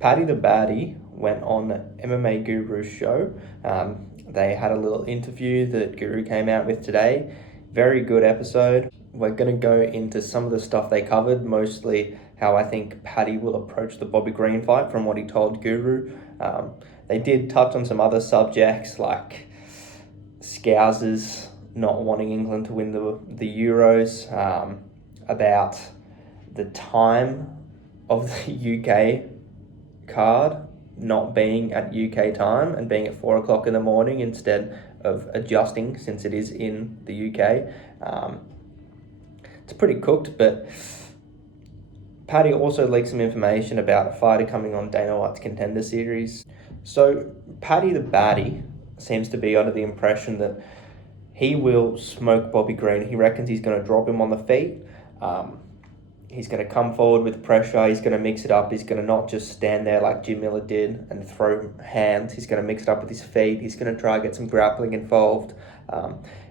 Paddy The Baddy went on MMA Guru's show. They had a little interview that Guru came out with today. Very good episode. We're going to go into some of the stuff they covered, mostly how I think Paddy will approach the Bobby Green fight from what he told Guru. They did touch on some other subjects like Scousers not wanting England to win the Euros, about the time of the UK card not being at UK time and being at 4 o'clock in the morning instead of adjusting since it is in the UK. It's pretty cooked, but Paddy also leaked some information about a fighter coming on Dana White's Contender Series. So Paddy The Baddy seems to be under the impression that he will smoke Bobby Green. He reckons he's going to drop him on the feet. He's going to come forward with pressure. He's going to mix it up. He's going to not just stand there like Jim Miller did and throw hands. He's going to mix it up with his feet. He's going to try and get some grappling involved.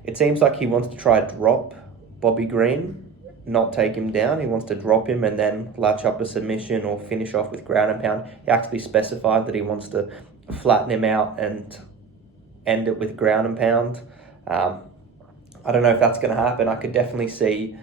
It seems like he wants to try to drop Bobby Green, not take him down. He wants to drop him and then latch up a submission or finish off with ground and pound. He actually specified that he wants to flatten him out and end it with ground and pound. I don't know if that's going to happen. I could definitely see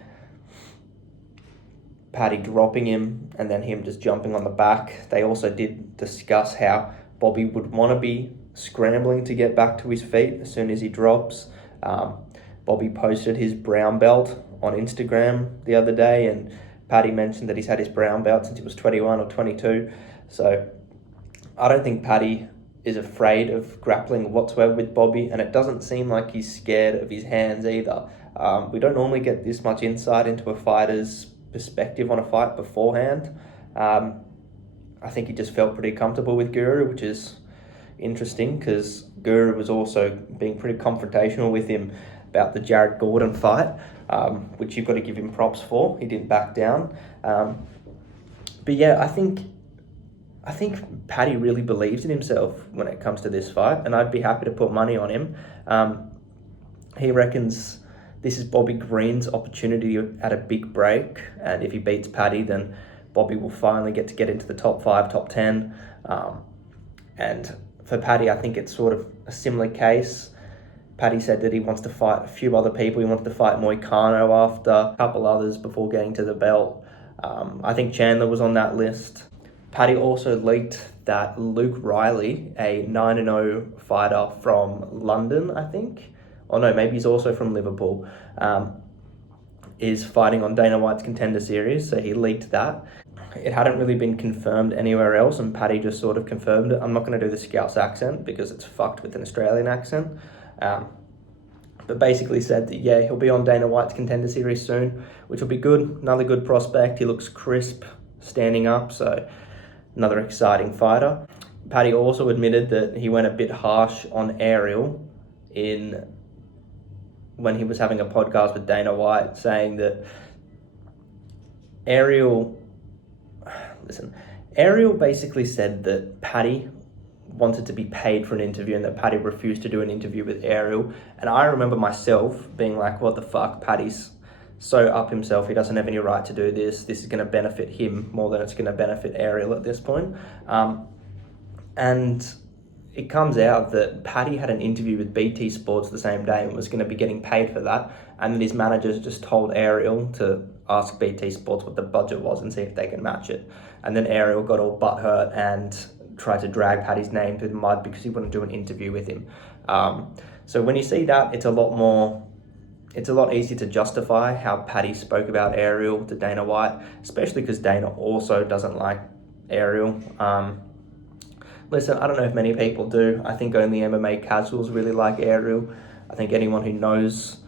Paddy dropping him and then him just jumping on the back. They also did discuss how Bobby would want to be scrambling to get back to his feet as soon as he drops. Bobby posted his brown belt on Instagram the other day, and Paddy mentioned that he's had his brown belt since he was 21 or 22. So I don't think Paddy is afraid of grappling whatsoever with Bobby, and it doesn't seem like he's scared of his hands either. We don't normally get this much insight into a fighter's perspective on a fight beforehand. I think he just felt pretty comfortable with Guru, which is interesting because Guru was also being pretty confrontational with him about the Jared Gordon fight, which you've got to give him props for. He didn't back down. But yeah, I think Paddy really believes in himself when it comes to this fight, and I'd be happy to put money on him. He reckons this is Bobby Green's opportunity at a big break, and if he beats Paddy, then Bobby will finally get into the top 5, top 10. And for Paddy, I think it's sort of a similar case. Paddy said that he wants to fight a few other people. He wanted to fight Moicano after, a couple others before getting to the belt. I think Chandler was on that list. Paddy also leaked that Luke Riley, a 9-0 fighter from London, I think, or no, maybe he's also from Liverpool, is fighting on Dana White's Contender Series, so he leaked that. It hadn't really been confirmed anywhere else, and Paddy just sort of confirmed it. I'm not going to do the Scouse accent because it's fucked with an Australian accent. But basically said that, yeah, he'll be on Dana White's Contender Series soon, which will be good. Another good prospect. He looks crisp, standing up, so another exciting fighter. Paddy also admitted that he went a bit harsh on Ariel when he was having a podcast with Dana White, saying that Ariel basically said that Paddy wanted to be paid for an interview and that Paddy refused to do an interview with Ariel. And I remember myself being like, what the fuck, Paddy's so up himself, he doesn't have any right to do this. This is going to benefit him more than it's going to benefit Ariel at this point. And it comes out that Paddy had an interview with BT Sports the same day and was going to be getting paid for that. And then his managers just told Ariel to ask BT Sports what the budget was and see if they can match it. And then Ariel got all butthurt and tried to drag Paddy's name through the mud because he wouldn't do an interview with him. So when you see that, it's a lot easier to justify how Paddy spoke about Ariel to Dana White, especially because Dana also doesn't like Ariel. Listen, I don't know if many people do. I think only MMA casuals really like Ariel. I think anyone who knows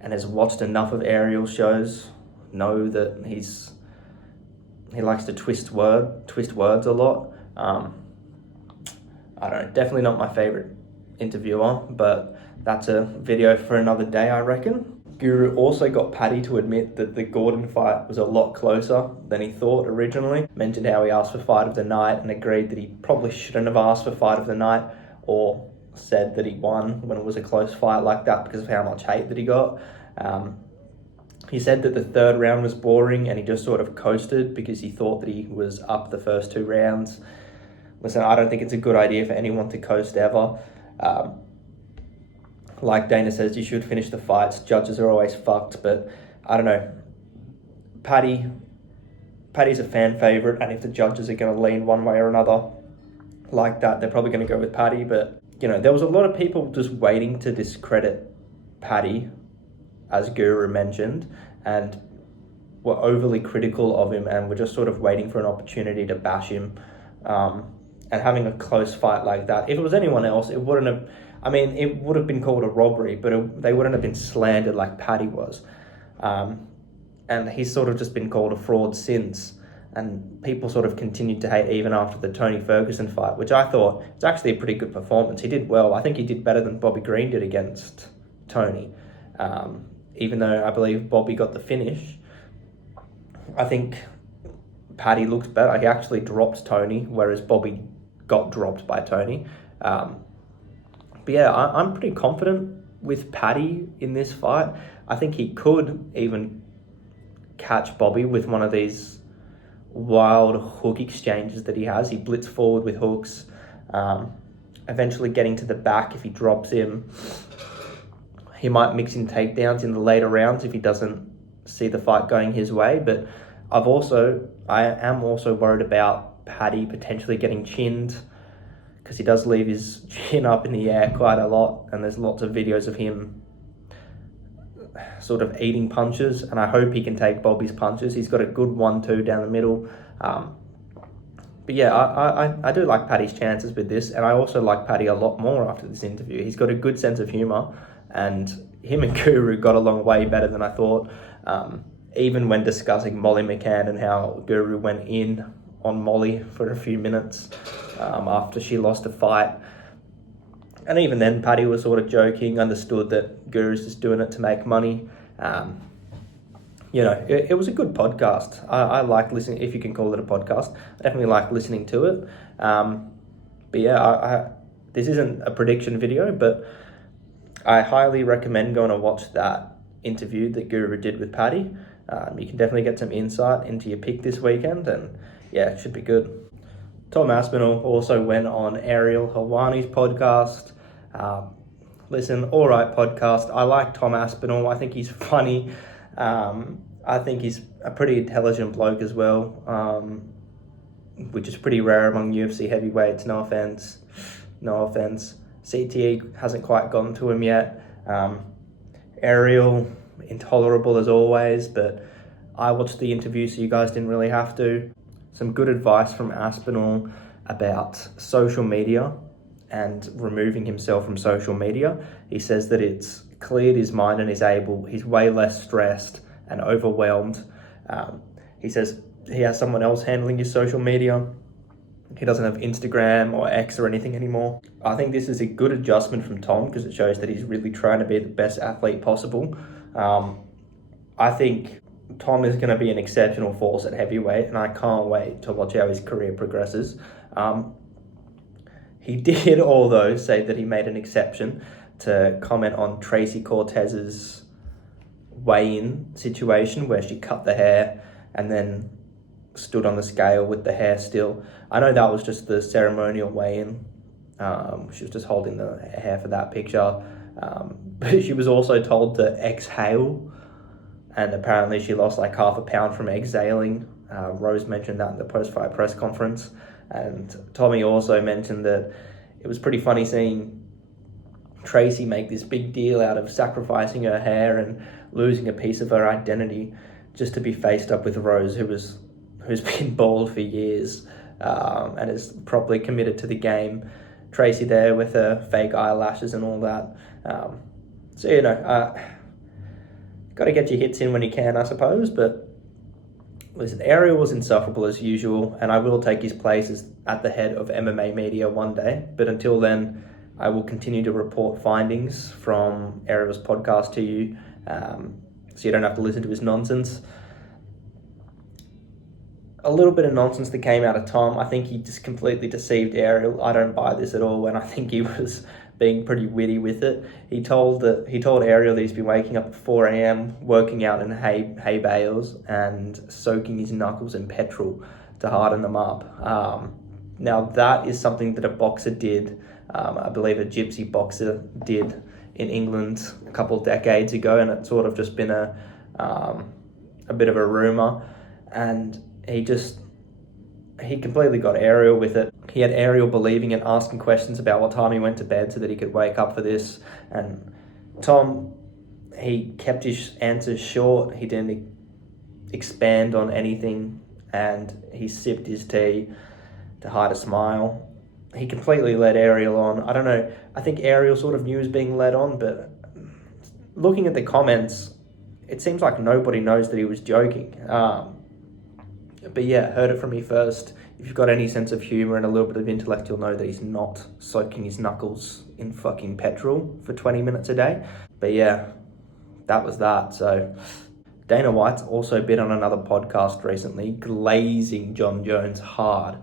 and has watched enough of Ariel's shows know that he likes to twist words a lot. I don't know, definitely not my favorite interviewer, but that's a video for another day, I reckon. Guru also got Paddy to admit that the Gordon fight was a lot closer than he thought originally. Mentioned how he asked for fight of the night and agreed that he probably shouldn't have asked for fight of the night or said that he won when it was a close fight like that because of how much hate that he got. He said that the third round was boring and he just sort of coasted because he thought that he was up the first 2 rounds. listen, I don't think it's a good idea for anyone to coast ever. Like Dana says, you should finish the fights. Judges are always fucked, but I don't know. Paddy's a fan favourite, and if the judges are going to lean one way or another like that, they're probably going to go with Paddy. But, there was a lot of people just waiting to discredit Paddy, as Guru mentioned, and were overly critical of him and were just sort of waiting for an opportunity to bash him. And having a close fight like that, if it was anyone else, it would have been called a robbery, but they wouldn't have been slandered like Paddy was. And he's sort of just been called a fraud since. And people sort of continued to hate even after the Tony Ferguson fight, which I thought was actually a pretty good performance. He did well. I think he did better than Bobby Green did against Tony. Even though I believe Bobby got the finish, I think Paddy looked better. He actually dropped Tony, whereas Bobby got dropped by Tony. But yeah, I'm pretty confident with Paddy in this fight. I think he could even catch Bobby with one of these wild hook exchanges that he has. He blitz forward with hooks, eventually getting to the back. If he drops him, he might mix in takedowns in the later rounds if he doesn't see the fight going his way. But I am also worried about Paddy potentially getting chinned, because he does leave his chin up in the air quite a lot, and there's lots of videos of him sort of eating punches, and I hope he can take Bobby's punches. He's got a good 1-2 down the middle. But yeah, I do like Paddy's chances with this, and I also like Paddy a lot more after this interview. He's got a good sense of humour, and him and Guru got along way better than I thought. Even when discussing Molly McCann and how Guru went in on Molly for a few minutes after she lost a fight. And even then, Paddy was sort of joking, understood that Guru's just doing it to make money. It was a good podcast. I like listening, if you can call it a podcast. I definitely like listening to it. But yeah, this isn't a prediction video, but I highly recommend going to watch that interview that Guru did with Paddy. You can definitely get some insight into your pick this weekend, and yeah, it should be good. Tom Aspinall also went on Ariel Helwani's podcast. Listen, all right podcast. I like Tom Aspinall. I think he's funny. I think he's a pretty intelligent bloke as well, which is pretty rare among UFC heavyweights. No offense. CTE hasn't quite gotten to him yet. Ariel, intolerable as always, but I watched the interview, so you guys didn't really have to. Some good advice from Aspinall about social media and removing himself from social media. He says that it's cleared his mind and he's way less stressed and overwhelmed. He says he has someone else handling his social media. He doesn't have Instagram or X or anything anymore. I think this is a good adjustment from Tom, because it shows that he's really trying to be the best athlete possible. I think Tom is going to be an exceptional force at heavyweight, and I can't wait to watch how his career progresses. He did, although, say that he made an exception to comment on Tracy Cortez's weigh-in situation, where she cut the hair and then stood on the scale with the hair still. I know that was just the ceremonial weigh-in. She was just holding the hair for that picture. But she was also told to exhale, and apparently she lost like half a pound from exhaling. Rose mentioned that in the post-fight press conference. And Tommy also mentioned that it was pretty funny seeing Tracy make this big deal out of sacrificing her hair and losing a piece of her identity just to be faced up with Rose, who's been bald for years and is properly committed to the game. Tracy there with her fake eyelashes and all that. Got to get your hits in when you can, I suppose. But listen, Ariel was insufferable as usual, and I will take his place at the head of MMA media one day. But until then, I will continue to report findings from Ariel's podcast to you, so you don't have to listen to his nonsense. A little bit of nonsense that came out of Tom. I think he just completely deceived Ariel. I don't buy this at all, and I think he was being pretty witty with it. He told Ariel that he's been waking up at 4 a.m, working out in hay bales and soaking his knuckles in petrol to harden them up. Now that is something that a boxer did, I believe a gypsy boxer did in England a couple of decades ago, and it's sort of just been a bit of a rumour, and he completely got Ariel with it. He had Ariel believing and asking questions about what time he went to bed so that he could wake up for this, and Tom, he kept his answers short. He didn't expand on anything, and he sipped his tea to hide a smile. He completely led Ariel on. I don't know, I think Ariel sort of knew he was being led on, but looking at the comments, it seems like nobody knows that he was joking. But yeah, heard it from me first. If you've got any sense of humour and a little bit of intellect, you'll know that he's not soaking his knuckles in fucking petrol for 20 minutes a day. But yeah, that was that. So Dana White's also been on another podcast recently, glazing Jon Jones hard.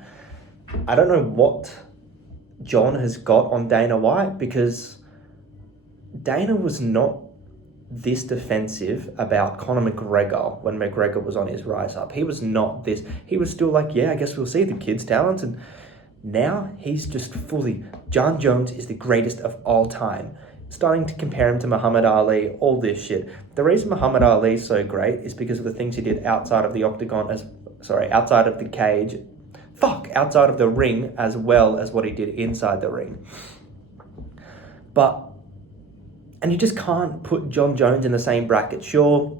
I don't know what Jon has got on Dana White, because Dana was not this defensive about Conor McGregor when McGregor was on his rise up. He was not this. He was still like, yeah, I guess we'll see the kid's talent. And now he's just fully, Jon Jones is the greatest of all time. Starting to compare him to Muhammad Ali, all this shit. The reason Muhammad Ali is so great is because of the things he did outside of the octagon, outside of the cage. Outside of the ring, as well as what he did inside the ring. And you just can't put Jon Jones in the same bracket. Sure,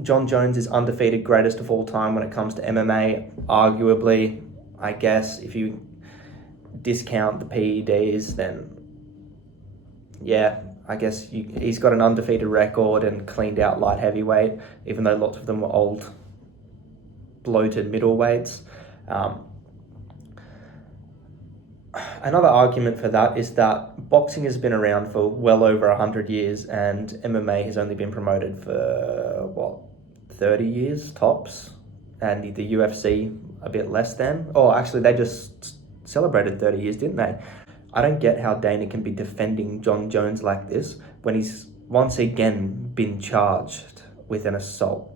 Jon Jones is undefeated greatest of all time when it comes to MMA, arguably, I guess. If you discount the PEDs, then yeah, I guess he's got an undefeated record and cleaned out light heavyweight, even though lots of them were old, bloated middleweights. Another argument for that is that boxing has been around for well over 100 years and MMA has only been promoted for, 30 years tops, and the UFC a bit less than. Oh, actually, they just celebrated 30 years, didn't they? I don't get how Dana can be defending Jon Jones like this when he's once again been charged with an assault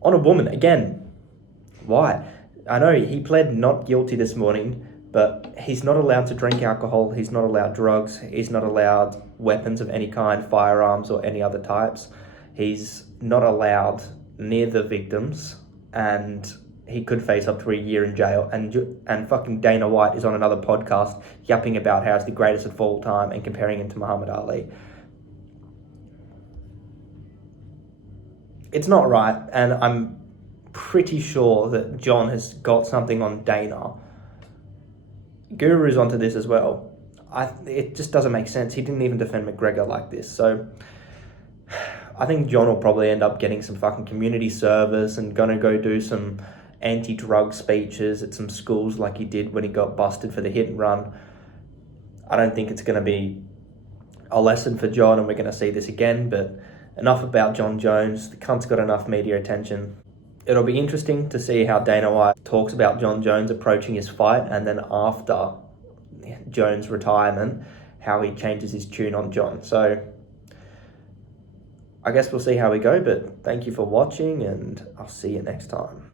on a woman again. Why? I know he pled not guilty this morning, but he's not allowed to drink alcohol, he's not allowed drugs, he's not allowed weapons of any kind, firearms or any other types. He's not allowed near the victims, and he could face up to a year in jail. And fucking Dana White is on another podcast yapping about how he's the greatest of all time and comparing him to Muhammad Ali. It's not right, and I'm pretty sure that Jon has got something on Dana. Guru's onto this as well. It just doesn't make sense. He didn't even defend McGregor like this. So I think Jon will probably end up getting some fucking community service and gonna go do some anti-drug speeches at some schools like he did when he got busted for the hit and run. I don't think it's gonna be a lesson for Jon and we're gonna see this again, but enough about Jon Jones. The cunt's got enough media attention. It'll be interesting to see how Dana White talks about Jon Jones approaching his fight, and then after Jones' retirement, how he changes his tune on Jon. So I guess we'll see how we go, but thank you for watching and I'll see you next time.